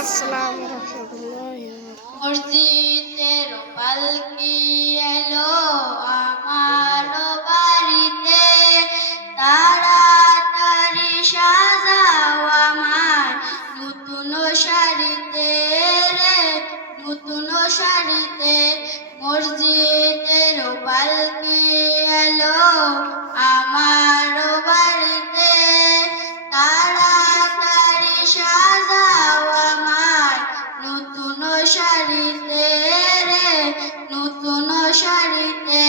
আসসালামু রাহমাতুল্লাহি ওয়া বারাকাতুহু। মসজিদের পালকি এলো আমার বাড়িতে, তাড়াতাড়ি সাজাও আমার নতুন শাড়িতে রে, নতুন শাড়িতে। মসজিদের পালকি এলো আমার বাড়িতে, তাড়াতাড়ি সাজাও আমার নতুন শাড়িতে রে, নতুন শাড়িতে।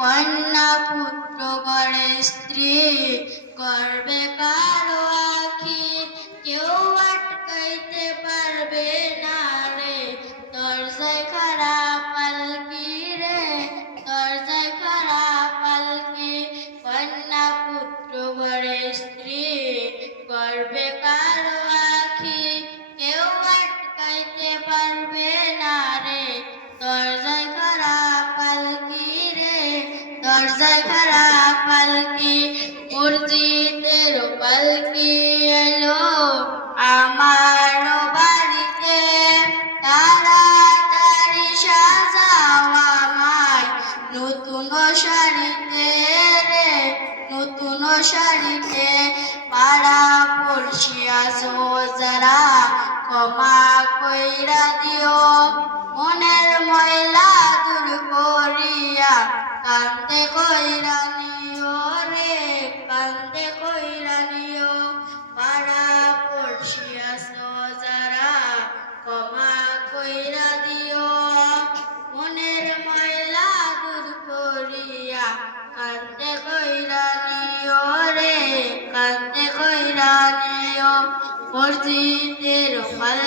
কন্যা পুত্র গড়ে স্ত্রী গর্বে কারো আখি, কেউ আটকাইতে পারবে না রে, দরজায় খাড়া পালকি রে, দরজায় খাড়া পালকি। কন্যা পুত্র গড়ে স্ত্রী গর্বে কারো আখি, কেউ আটকাইতে পারবে না রে, দরজায় খাড়া পালকি রে, দরজায় খাড়া পালকি। মসজিদের পালকি এলো আমার বাড়িতে, তাড়াতাড়ি সাজাও আমায় নতুন শাড়িতে রে, নতুন শাড়িতে। পাড়া পড়শি আছো যারা ক্ষমা কইরা দিও, মনের ময়লা দূর করিয়া কান্দে কইরা